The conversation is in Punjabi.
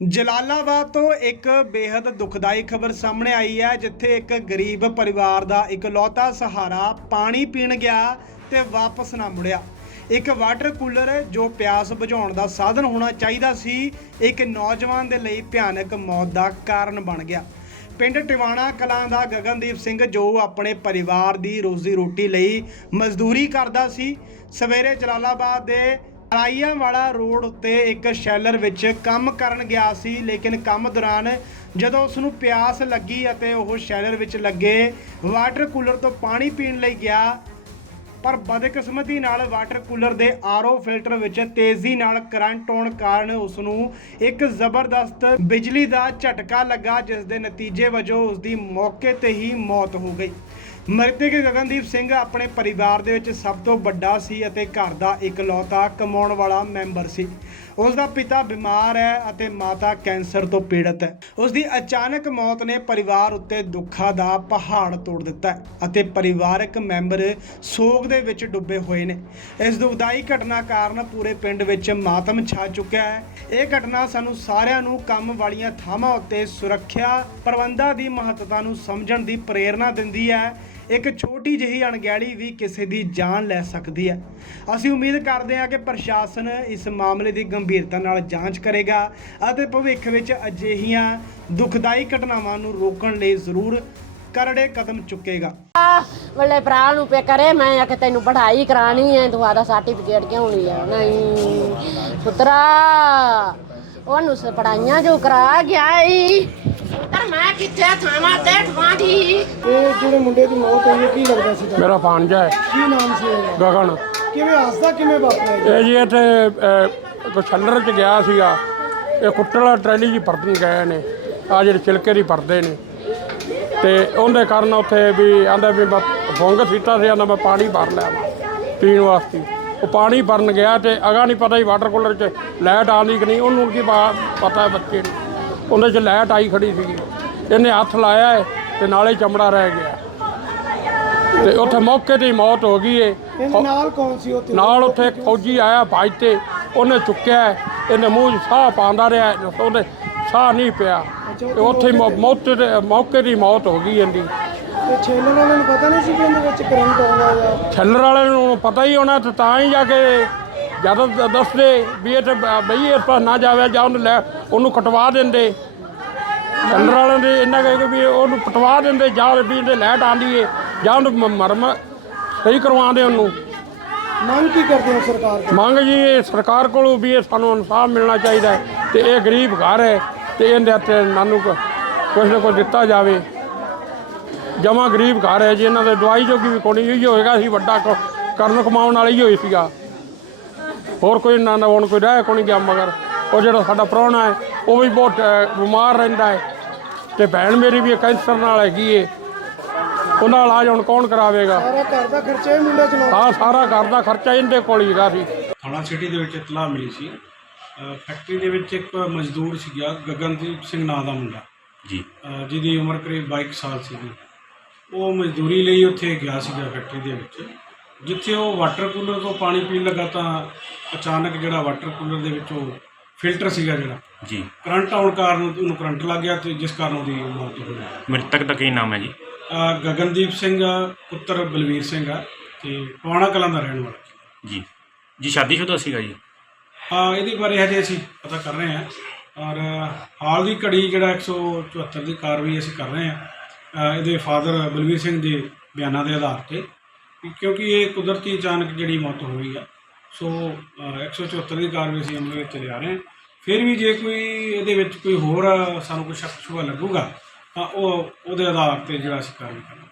ਜਲਾਲਾਬਾਦ ਤੋਂ ਇੱਕ ਬੇहद ਦੁਖਦਾਈ ਖਬਰ ਸਾਹਮਣੇ ਆਈ ਹੈ, ਜਿੱਥੇ ਇੱਕ ਗਰੀਬ ਪਰਿਵਾਰ ਦਾ ਇਕਲੌਤਾ ਸਹਾਰਾ ਪਾਣੀ ਪੀਣ ਗਿਆ ਤੇ ਵਾਪਸ ਨਾ ਮੁੜਿਆ। ਇੱਕ ਵਾਟਰ ਕੂਲਰ ਜੋ ਪਿਆਸ ਬੁਝਾਉਣ ਦਾ ਸਾਧਨ ਹੋਣਾ ਚਾਹੀਦਾ ਸੀ, ਇੱਕ ਨੌਜਵਾਨ ਦੇ ਲਈ ਭਿਆਨਕ ਮੌਤ ਦਾ ਕਾਰਨ ਬਣ ਗਿਆ। ਪਿੰਡ ਟਿਵਾਣਾ ਕਲਾਂ ਦਾ ਗਗਨਦੀਪ ਸਿੰਘ ਜੋ ਆਪਣੇ ਪਰਿਵਾਰ ਦੀ ਰੋਜ਼ੀ ਰੋਟੀ ਲਈ ਮਜ਼ਦੂਰੀ ਕਰਦਾ ਸੀ, ਸਵੇਰੇ ਜਲਾਲਾਬਾਦ ਦੇ ਰਾਈਆਂ ਵਾਲਾ ਰੋਡ ਉੱਤੇ ਇੱਕ ਸ਼ੈਲਰ ਵਿੱਚ ਕੰਮ ਕਰਨ ਗਿਆ ਸੀ, ਲੇਕਿਨ ਕੰਮ ਦੌਰਾਨ ਜਦੋਂ ਉਸ ਨੂੰ ਪਿਆਸ ਲੱਗੀ ਅਤੇ ਉਹ ਸ਼ੈਲਰ ਵਿੱਚ ਲੱਗੇ, ਵਾਟਰ ਕੂਲਰ ਤੋਂ ਪਾਣੀ ਪੀਣ ਲਈ ਗਿਆ। ਪਰ ਬਦਕਿਸਮਤੀ ਨਾਲ ਵਾਟਰ ਕੂਲਰ ਦੇ ਆਰਓ ਫਿਲਟਰ ਵਿੱਚ ਤੇਜ਼ੀ ਨਾਲ ਕਰੰਟ ਆਉਣ ਕਾਰਨ ਉਸ ਨੂੰ ਇੱਕ ਜ਼ਬਰਦਸਤ ਬਿਜਲੀ ਦਾ ਝਟਕਾ ਲੱਗਾ, ਜਿਸ ਦੇ ਨਤੀਜੇ ਵਜੋਂ ਉਸ ਦੀ ਮੌਕੇ ਤੇ ਹੀ ਮੌਤ ਹੋ ਗਈ। ਮ੍ਰਿਤਕ ਗਗਨਦੀਪ ਸਿੰਘ ਆਪਣੇ ਪਰਿਵਾਰ ਦੇ ਵਿੱਚ ਸਭ ਤੋਂ ਵੱਡਾ ਸੀ ਅਤੇ ਘਰ ਦਾ ਇਕਲੌਤਾ ਕਮਾਉਣ ਵਾਲਾ ਮੈਂਬਰ ਸੀ। ਉਸ ਦਾ ਪਿਤਾ ਬਿਮਾਰ ਹੈ ਅਤੇ ਮਾਤਾ ਕੈਂਸਰ ਤੋਂ ਪੀੜਤ ਹੈ। ਉਸ ਦੀ ਅਚਾਨਕ ਮੌਤ ਨੇ ਪਰਿਵਾਰ ਉੱਤੇ ਦੁੱਖਾਂ ਦਾ ਪਹਾੜ ਤੋੜ ਦਿੱਤਾ ਹੈ ਅਤੇ ਪਰਿਵਾਰਕ ਮੈਂਬਰ ਸੋਗ ਦੇ ਵਿੱਚ ਡੁੱਬੇ ਹੋਏ ਨੇ। ਇਸ ਦੁਖਦਾਈ ਘਟਨਾ ਕਾਰਨ ਪੂਰੇ ਪਿੰਡ ਵਿੱਚ ਮਾਤਮ ਛਾ ਚੁੱਕਿਆ ਹੈ। ਇਹ ਘਟਨਾ ਸਾਨੂੰ ਸਾਰਿਆਂ ਨੂੰ ਕੰਮ ਵਾਲੀਆਂ ਥਾਵਾਂ ਉੱਤੇ ਸੁਰੱਖਿਆ ਪ੍ਰਬੰਧਾਂ ਦੀ ਮਹੱਤਤਾ ਨੂੰ ਸਮਝਣ ਦੀ ਪ੍ਰੇਰਣਾ ਦਿੰਦੀ ਹੈ ਇੱਕ ਛੋਟੀ ਜਿਹੀ ਅਣਗਹਿਲੀ ਵੀ ਕਿਸੇ ਦੀ ਜਾਨ ਲੈ ਸਕਦੀ ਹੈ। ਅਸੀਂ ਉਮੀਦ ਕਰਦੇ ਹਾਂ ਕਿ ਪ੍ਰਸ਼ਾਸਨ ਇਸ ਮਾਮਲੇ ਦੀ ਗੰਭੀਰਤਾ ਨਾਲ ਜਾਂਚ ਕਰੇਗਾ ਅਤੇ ਭਵਿੱਖ ਵਿੱਚ ਅਜਿਹੀਆਂ ਦੁਖਦਾਈ ਘਟਨਾਵਾਂ ਨੂੰ ਰੋਕਣ ਲਈ ਜ਼ਰੂਰ ਕਰੜੇ ਕਦਮ ਚੁੱਕੇਗਾ। ਵੱਲੇ ਭਰਾ ਨੂੰ ਪੇ ਕਰੇ, ਮੈਂ ਆ ਕਿ ਤੈਨੂੰ ਪੜ੍ਹਾਈ ਕਰਾਣੀ ਹੈ, ਤੂੰ ਆਦਾ ਸਰਟੀਫਿਕੇਟ ਕਿਉਂ ਨਹੀਂ ਆ ਨਹੀਂ, ਪੁੱਤਰਾ, ਉਹਨੂੰ ਪੜਾਈਆਂ ਜੋ ਕਰਾ ਗਿਆ ਈ ਮੈਂ ਕਿੱਥੇ ਥਾਵਾਂ ਤੇ ਠਵਾਂ ਦੀ। ਇਹ ਜਿਹੜੇ ਮੁੰਡੇ ਦੀ ਮੌਤ ਹੋਈ ਹੈ ਕੀ ਲੱਗਦਾ ਸੀ ਤੁਹਾਨੂੰ? ਮੇਰਾ ਭਾਂਜਾ ਹੈ। ਕੀ ਨਾਮ ਸੀ ਗਗਨ। ਕਿਵੇਂ ਹੱਸਦਾ ਕਿਵੇਂ ਵਾਪਰਿਆ? ਇਹ ਜੀ ਇੱਥੇ ਅਹ, ਇੱਕ ਛੱਲਰ 'ਚ ਗਿਆ ਸੀਗਾ। ਇਹ ਕੁੱਟਣ ਵਾਲਾ ਟਰੈਲੀ ਜੀ ਭਰਨ ਗਏ ਨੇ। ਆ ਜਿਹੜੇ ਛਿਲਕੇ ਦੀ ਭਰਦੇ ਨੇ। ਤੇ ਉਹਦੇ ਕਾਰਨ ਉੱਥੇ ਵੀ ਆਂਦਾ ਵੀ ਮੈਂ ਫੰਗ ਸੀਤਾ ਸੀ ਆਂਦਾ ਮੈਂ ਪਾਣੀ ਭਰ ਲਿਆ ਵਾ ਪੀਣ ਵਾਸਤੇ। ਉਹ ਪਾਣੀ ਭਰਨ ਗਿਆ ਤੇ ਅਗਾ ਨਹੀਂ ਪਤਾ ਹੀ ਵਾਟਰ ਕੂਲਰ 'ਚ ਲਾਈਟ ਆਉਂਦੀ ਕਿ ਨਹੀਂ ਉਹਨੂੰ ਕੀ ਪਾ- ਪਤਾ ਬੱਚੇ ਨੂੰ। ਉਹਦੇ 'ਚ ਲਾਈਟ ਆਈ ਖੜੀ ਸੀਗੀ। ਇਹਨੇ ਹੱਥ ਲਾਇਆ ਹੈ ਤੇ ਨਾਲੇ ਚਮੜਾ ਰਹਿ ਗਿਆ। ਤੇ ਉੱਥੇ ਮੌਕੇ ਤੇ ਹੀ ਮੌਤ ਹੋ ਗਈ ਏ। ਇਹਦੇ ਨਾਲ ਕੌਣ ਸੀ ਉਹ ਨਾਲ ਉੱਥੇ ਇੱਕ ਫੌਜੀ ਆਇਆ ਬਾਈਕ ਤੇ ਉਹਨੇ ਚੁੱਕਿਆ ਇਹਨੇ ਮੂੰਹ 'ਚ ਸਾਹ ਪਾਉਂਦਾ ਰਿਹਾ ਉਹਦੇ ਸਾਹ ਨਹੀਂ ਪਿਆ। ਤੇ ਉੱਥੇ ਹੀ ਮੌ- ਮੌਕੇ ਦੀ ਮੌਤ ਹੋ ਗਈ ਇਹਦੀ। ਤੇ ਛੇਲਣ ਵਾਲਿਆਂ ਨੂੰ ਪਤਾ ਨਹੀਂ ਸੀ ਕਿ ਇਹਦੇ ਵਿੱਚ ਕਰੰਟ ਆਉਂਦਾ ਜਾਂ? ਛੱਲਰ ਵਾਲੇ ਨੂੰ ਪਤਾ ਹੀ ਹੋਣਾ ਤੇ ਤਾਂ ਹੀ ਜਾ ਕੇ ਜਦ ਦ- ਦੱਸਦੇ ਵੀ ਇਹ ਤੇ ਬ- ਬਈ ਇਸ ਪਾਸ ਨਾ ਜਾਵੇ ਜਾਂ ਉਹਨੂੰ ਲੈ ਉਹਨੂੰ ਕਟਵਾ ਦਿੰਦੇ। ਛੱਲਰ ਵਾਲਿਆਂ ਦੇ ਇਹਨਾਂ ਕਹੇ ਵੀ ਉਹਨੂੰ ਪਟਵਾ ਦਿੰਦੇ ਜਾਂ ਵੀ ਇਹਦੇ ਲਾਈਟ ਆਂਦੀ ਏ ਜਾਂ ਉਹਨੂੰ ਮਰਮ ਸਹੀ ਕਰਵਾਉਂਦੇ ਉਹਨੂੰ। ਮੰਗ ਕੀ ਕਰਦੇ ਹੋ ਸਰਕਾਰ ਤੋਂ? ਮੰਗ ਜੀ ਇਹ ਸਰਕਾਰ ਕੋਲੋਂ ਵੀ ਇਹ ਸਾਨੂੰ ਇਨਸਾਫ ਮਿਲਣਾ ਚਾਹੀਦਾ ਹੈ ਤੇ ਇਹ ਗਰੀਬ ਘਰ ਹੈ ਤੇ ਇਹਦੇ ਹੱਥੇ ਨਾਨੂੰ ਕੁ- ਕੁਛ ਨਾ ਕੁਛ ਦਿੱਤਾ ਜਾਵੇ। ਜਮਾ ਗਰੀਬ ਘਰ ਹੈ ਜੀ ਇਹਨਾਂ ਦੇ ਦਵਾਈ ਜੋਗੀ ਵੀ ਕੋਈ ਹੀ ਹੋਏਗਾ ਸੀ ਵੱਡਾ ਕ- ਕਰਨ ਕਮਾਉਣ ਵਾਲਾ ਹੀ ਹੋਈ ਸੀਗਾ। ਹੋਰ ਕੋਈ ਨਾ ਨਾ ਹੁਣ ਕੋਈ ਰਹਿ ਨਹੀਂ ਗਿਆ ਮਗਰ। ਉਹ ਜਿਹੜਾ ਸਾਡਾ ਪ੍ਰਾਹੁਣਾ ਹੈ ਉਹ ਵੀ ਬਹੁਤ ਬਿਮਾਰ ਰਹਿੰਦਾ ਹੈ। ਤੇ ਭੈਣ ਮੇਰੀ ਵੀ ਕੈਂਸਰ ਨਾਲ ਹੈਗੀ ਏ। ਉਹਨਾਂ ਇਲਾਜ ਹੁਣ ਕੌਣ ਕਰਾਵੇਗਾ? ਸਾਰਾ ਘਰ ਦਾ ਖਰਚਾ ਇਹ ਮੁੰਡਾ ਚਲਾਉਂਦਾ। ਆ ਸਾਰਾ ਘਰ ਦਾ ਖਰਚਾ ਇਹਦੇ ਕੋਲ ਹੀ ਹੈਗਾ ਸੀ। ਥਾਣਾ ਸਿਟੀ ਦੇ ਵਿੱਚ ਇਤਲਾਹ ਮਿਲੀ ਸੀ। ਫੈਕਟਰੀ ਦੇ ਵਿੱਚ ਇੱਕ ਮਜ਼ਦੂਰ ਸੀਗਾ ਗਗਨਦੀਪ ਸਿੰਘ ਨਾਂ ਦਾ ਮੁੰਡਾ। ਜੀ। ਜਿਹਦੀ ਉਮਰ ਕਰੀਬ 22 ਸਾਲ ਸੀਗੀ। ਉਹ ਮਜ਼ਦੂਰੀ ਲਈ ਉੱਥੇ ਗਿਆ ਸੀਗਾ ਫੈਕਟਰੀ ਦੇ ਵਿੱਚ। ਜਿੱਥੇ ਉਹ ਵਾਟਰ ਕੂਲਰ ਤੋਂ ਪਾਣੀ ਪੀਣ ਲੱਗਾ ਤਾਂ ਅਚਾਨਕ ਜਿਹੜਾ ਵਾਟਰ ਕੂਲਰ ਦੇ ਵਿੱਚ ਉਹ ਫਿਲਟਰ ਸੀਗਾ ਜਿਹੜਾ। ਜੀ। ਕਰੰਟ ਆਉਣ ਕਾਰਨ ਉਹਨੂੰ ਕਰੰਟ ਲੱਗ ਗਿਆ ਤੇ ਜਿਸ ਕਾਰਨ ਉਹਦੀ ਮੌਤ ਹੋ ਗਈ। ਮ੍ਰਿਤਕ ਦਾ ਕੀ ਨਾਮ ਹੈ ਜੀ? ਅ, ਗਗਨਦੀਪ ਸਿੰਘ ਪੁੱਤਰ ਬਲਵੀਰ ਸਿੰਘ ਆ ਤੇ ਪਵਾਣਾ ਕਲਾਂ ਦਾ ਰਹਿਣ ਵਾਲਾ। ਜੀ। ਜੀ ਸ਼ਾਦੀशुदा ਸੀਗਾ ਜੀ? ਹਾਂ ਇਹਦੇ ਬਾਰੇ ਹਜੇ ਅਸੀਂ ਪਤਾ ਕਰ ਰਹੇ ਹਾਂ। ਔਰ ਹਾਲ ਦੀ ਘੜੀ ਜਿਹੜਾ 174 ਦੀ ਕਾਰਵਾਈ ਅਸੀਂ ਕਰ ਰਹੇ ਹਾਂ ਇਹਦੇ ਫਾਦਰ ਬਲਵੀਰ ਸਿੰਘ ਦੇ ਬਿਆਨਾਂ ਦੇ ਆਧਾਰ ਤੇ ਕਿਉਂਕਿ ਇਹ ਕੁਦਰਤੀ ਅਚਾਨਕ ਜਿਹੜੀ ਮੌਤ ਹੋਈ ਆ ਸੋ ਅ, 174 ਦੀ ਕਾਰਵਾਈ ਅਸੀਂ ਅਮਲ ਵਿੱਚ ਲਿਆ ਰਹੇ ਹਾਂ। ਫਿਰ ਵੀ ਜੇ ਕੋਈ ਇਹਦੇ ਵਿੱਚ ਕੋਈ ਹੋਰ ਸਾਨੂੰ ਕੋਈ ਸ਼ੱਕ ਸ਼ੁਬਾ ਲੱਗੂਗਾ, ਤਾਂ ਉਹ ਉਹਦੇ ਆਧਾਰ ਤੇ ਜਿਹੜਾ ਅਸੀਂ ਕਾਰਵਾਈ ਕਰਾਂਗੇ।